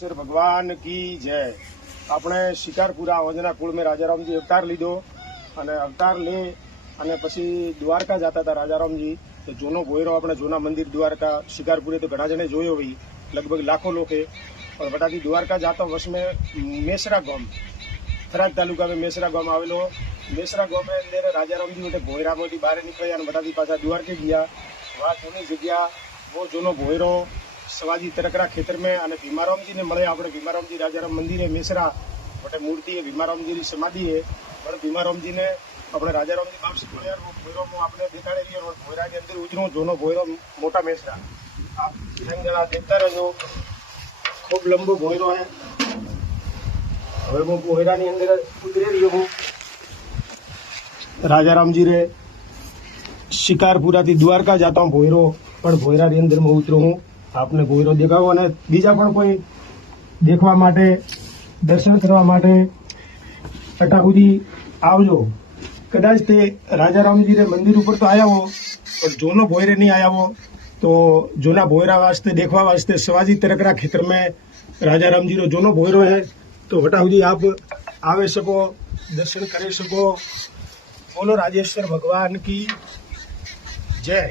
श्री भगवान की जय। આપણે શિકારપુરા વંદના કુળ में રાજારામજી અવતાર લીધો અને અવતાર લે અને પછી દ્વારકા જતા હતા રાજારામજી। તો જૂનો ભોયરો આપણે જૂના મંદિર દ્વારકા શિકારપુરે તો ઘણા જણે જોયો હોય, लगभग लाखों लोग है। और बटाती द्वारका जाता वर्ष में मेसरा गांव थराद तालुका में मेसरा गांव आवेलो। मेसरा गांव में अंदर राजारामजी मोटे भोयरा में बाहर निकले और बटाती पासा द्वारके गया। वहाँ जूनी जगह वो जूनो भोयरो सवाजी तरकरा खेतर में और भीमारामजी ने મળે। આપણે ભીમારામજી રાજારામ મંદિર है मेसरा बटे मूर्ति है, भीमारामजी की समाधि है। पर भीमारामजी ने अपने राजारामजी बाप से बोले यार वो भोयरो में आपने दिखाड़े लिए और भोयरा के अंदर उतरो जूनो भोयरो मोटा मेसरा आप जरा देखता रहो। खूब लंबो भोयरो है। હવે હું ભોયરાની અંદર ઉતરી રહ્યો હું। રાજારામજી રે શિકારપુરાથી દ્વારકા જાતા હું ભોયરો, પણ ભોયરાની અંદર હું ઉતરું હું। આપને ભોયરો દેખાવો અને બીજા પણ કોઈ દેખવા માટે દર્શન કરવા માટે અટા સુધી આવજો। કદાચ તે રાજારામજી રે મંદિર ઉપર તો આયા હો, પણ જૂનો ભોયરે नहीं आया हो। तो जूना भोयरा वास्ते देखवा वास्ते शिवाजी तरकरा क्षेत्र में राजारामजी रो जूनो भोयरो है। तो वटा સુધી आप आवे सको, दर्शन करे सको। बोलो राजेश्वर भगवान की जय।